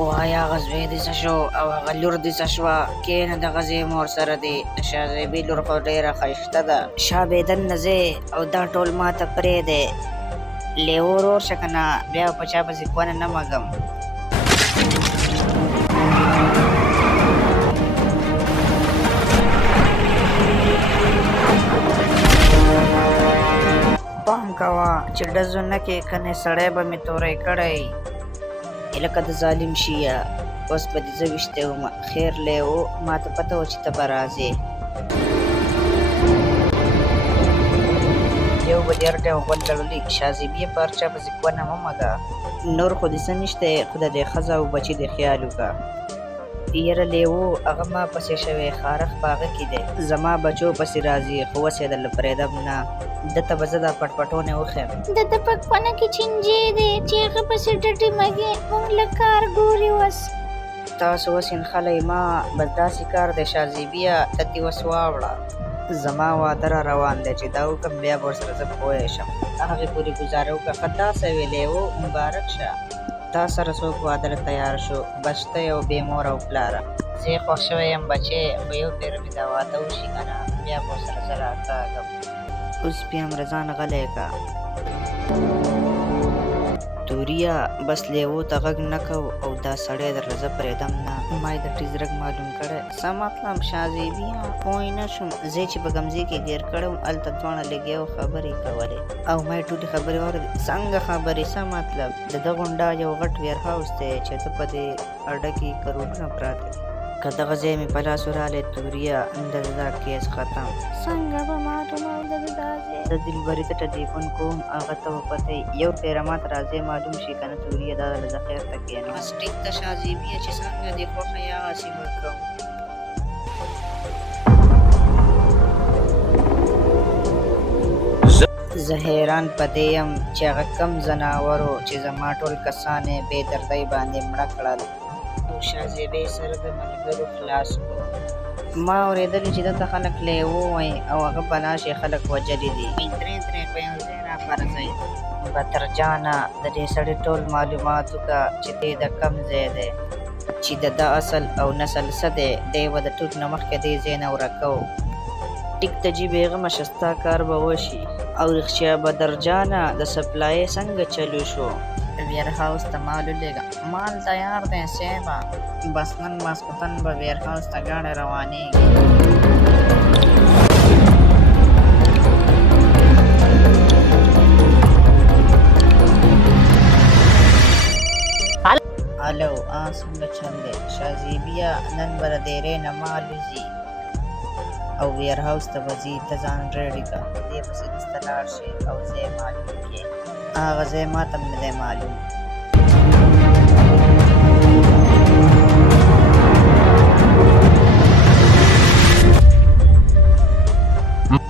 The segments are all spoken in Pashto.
وایا غزوې دې څه شو او هغه لور دې څه شوه کښېنه د غزې مور سره دې د شاهزیبې لور خو ډېره ښایسته ده شا بېدن نه ځې او دا ټول ما ته پرېږدی لیوه ورور شه که نه بیا په چا پسې کونه نه مږم پام کوه چې ډزو نه کې کنې سړی به مې توری کړی لکه د ظالم شیه اوس به دې زه ویشتی ومه خیر لیو ما ته پته وه چې ته به راځې لیو به دې هر ټایم غول لړلي شازیبې په هر چا پسې کونه مه مږه نور خو دې څه نشتی خو د دې ښځه او بچي دې خیال وکړه یره لیو هغه ما پسې شوی خارښ په هغه کې دی زما بچو پسې راځي خو اوس یې درله پرېږدم نه دته به زه دا پټپټونې وښیم د ده په کونه کې چینجې دی چې هغه پسې ډډې مږې موږ له کار ګورې اوس تاسو اوس انخلی ما بس داسې کار دی شازیبیه ته دې اوس واوړه زما واده را روان دی چې دا وکړم بیا به ورسره زه پوه شم هغې پورې ګزاره وکړه ښه داسې ویلی و مبارک شه تا سره څوک واده له تیار شو بس ته یو بې مور او پلاره زه یې خوښ شوی یم بچی خو یو پېره مې دا واده وشي که نه بیا به ورسره زه راکاږم اوس بیا هم رضان غلی که توریا بس لیوو ته غږ نه کو او دا سړی درله زه پرېږدم نه ما یې د ټیزرک معلوم کړی څه مطلب شازیبیه پوه نه شوم زه چې په ګمزې کې ګیر کړی وم هلته دواړه لګیا او خبرې کولې او ما یې ټولې خبرې واورېدې څنګه خبرې څه مطلب د ده غونډه یو غټ ویرهاوس دی چې ده په دې اډه کې کروډونه پراته دي که دغه ځای مې په لاس ورغلی توریا د دا کیس ختم څنګه به معلومه د ده دا ځای د دلبري ته ټلیفون کوم هغه ته به پته یو پېره ما ته راځې معلوم شي که نه توریا دا له زه خیر ته کښېنم بس ټیک ده شازیبیه چې څنګه دې خوښه یې هغسې به کوم زه حیران په دې یم چې هغه کم ځناورو چې زما ټول کسان یې بې دردۍ باندې مړه کړل او شازیبې سره د ملګرو خلاص کړو ما اورېدلي چې دلته خلک لیوه وایي او هغه بلاش یې خلک وجلي دي درې په یو ځای راپرځئ بدرجانه د دې سړي ټول معلومات وکړه چې دی د کم ځای دی چې د ده اصل او نسل څه دی دی به د ټوک نه مخکې دې ځای نه ورکو ټیک ته جي بېغمه شستا کار به وشي او رښتیا بدرجانه د سپلای څنګه چلو شو ویر هاوس ته مال ولېږه مال تیار دی صیبه بس نن ماسخوتن به ویر هاوس ته ګاډی روانېږي هلو څنګه چل دی شازیبیه نن به د دیرې نه مال وځي او ویر هاوس ته به ځي ته ځان ریډي کړه دې پسې دسته لاړ شي او ځای معلوم کړې هغه ځای ما ته هم نه دی معلوم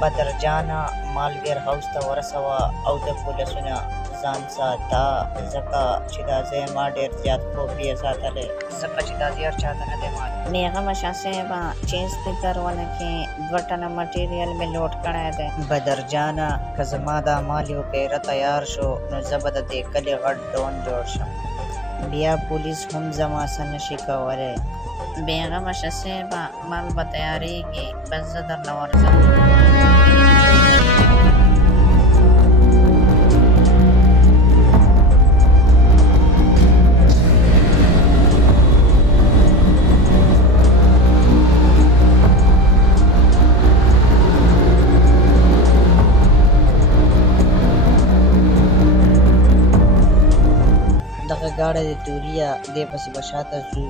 بدرجانه مال ویر هاوس ته ورسوه او د پولیسونه ځان ساته ځکه چې دا ځای ما ډېر زیات خوب یې ساتلی ځکه چې دا ځای هر چا ته نه دی معلوم بېغمه شه صیبه چې سپیکر ونه کې 2 ټنه مټیریل مې لوډ کړی دی بدرجانه که زما دا مال یو پیره تیار شو نو زه به د دې کلي غټ ډون جوړ شم بیا پولیس هم زما څه نشي کولی بېغمه شه صیبه مال به تیارېږي بس زه درله ورځم دغه ګاډی د توریا دې پسې به شاته ځو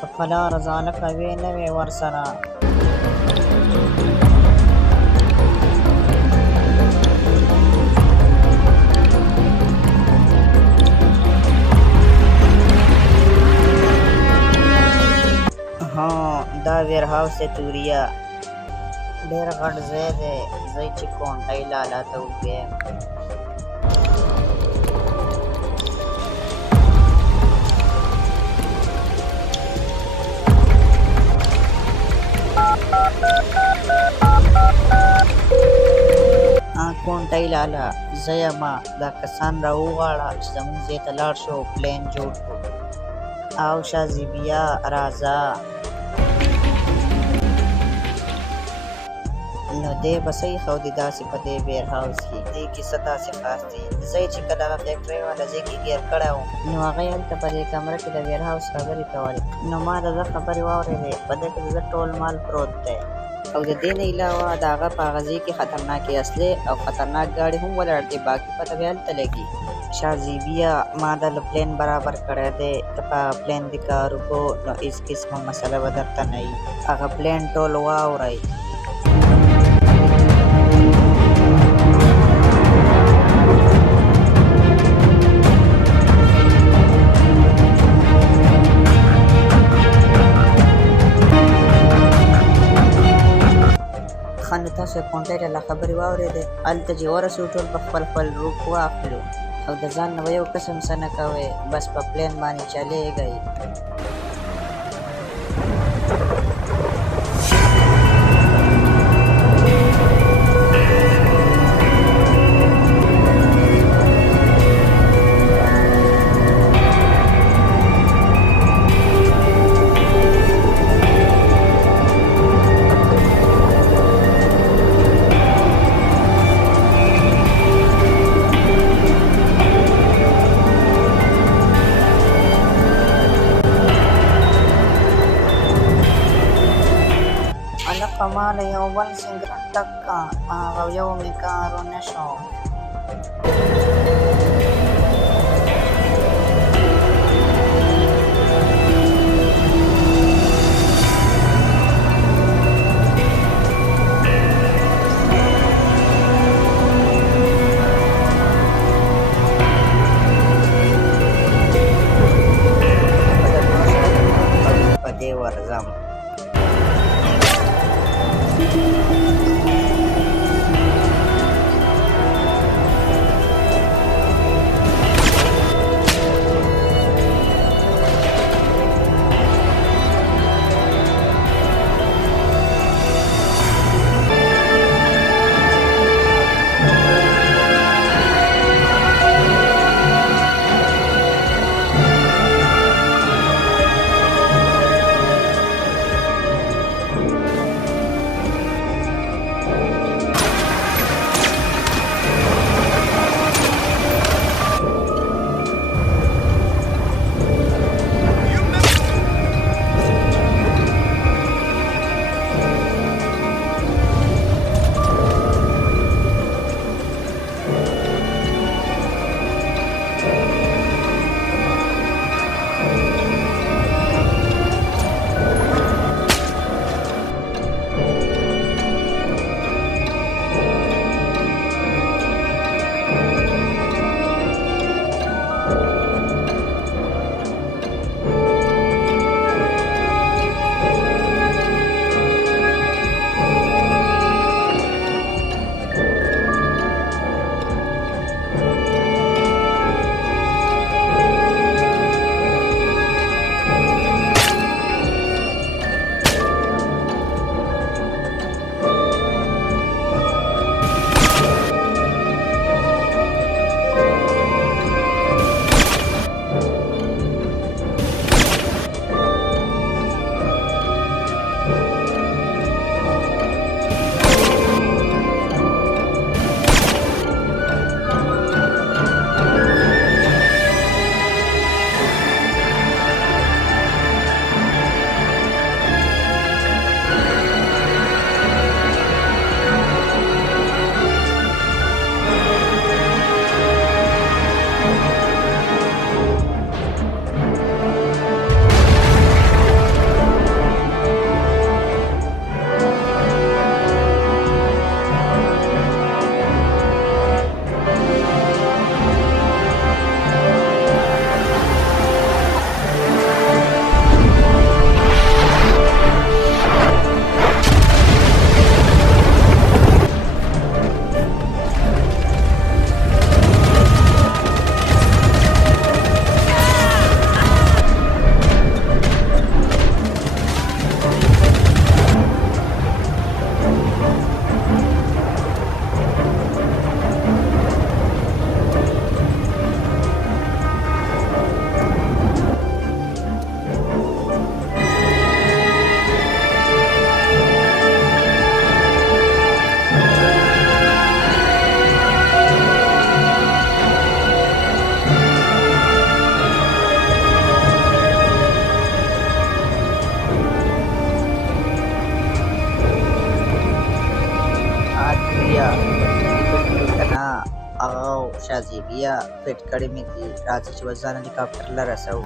په خپله رضانه کوې نه وې ورسره دا ویر هاوس توریا ډېر غټ ځای دی، ځای چې کونټۍ لالا ته وګیم. کونټۍ لالا زه یمه، دا کسان راوغواړه چې زموږ ځای ته لاړ شو، پلین جوړ کړو. او شازیبیا راځه. نو دی به څه ایښودي داسې په دې ویر هاوس کې، دې کې څه داسې خاص دي؟ زه یې چې کله هغه فیکټرۍ والا ځای کې ګیر کړی وم، نو هغه یې هلته په دې کمره کې د ویر هاوس خبرې کولې. نو ما د ده خبرې واورېدې، په دې کې د ده ټول مال پروت دی. او د دې نه علاوه د هغه په هغه ځای کې خطرناکې اصلې او خطرناک ګاډي هم ولاړ دي، باقي پته بیا هلته لګي. شازیبیا ما د پلین برابر کړی دی، ته په هغه پلین دې کار وکړو، نو هېڅ قسمه مسله به درته نه وي. هغه پلین ټول واورئ. نو تاسو د کونټۍ لالا خبرې واورېدې، هلته چې ورسو ټول به خپل خپل روپ واخلو او د ځان نه به یو قسم څه نه کوئ، بس په پلین باندې چلیږئ. هلکه ما له یو بل سګرټ ډک کړه، هغه یو مې کار ونه شو. په دې ورځم. هغه شازیبیا پیټ کړی مې دي، راځه چې وزان هلیکاپټر له رسو.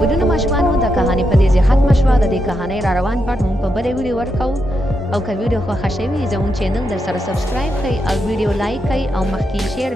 ودونه ماشومانو د کهاني په دې ځای ختمه شوه. د دې کهانۍ را روان پاټ مونږ په بله ویډیو ورکوو، او که ویډیو خوښه شوي زموږ چینل در سره سبسکرایب کړئ او ویډیو لایک کړئ او مخکې شیر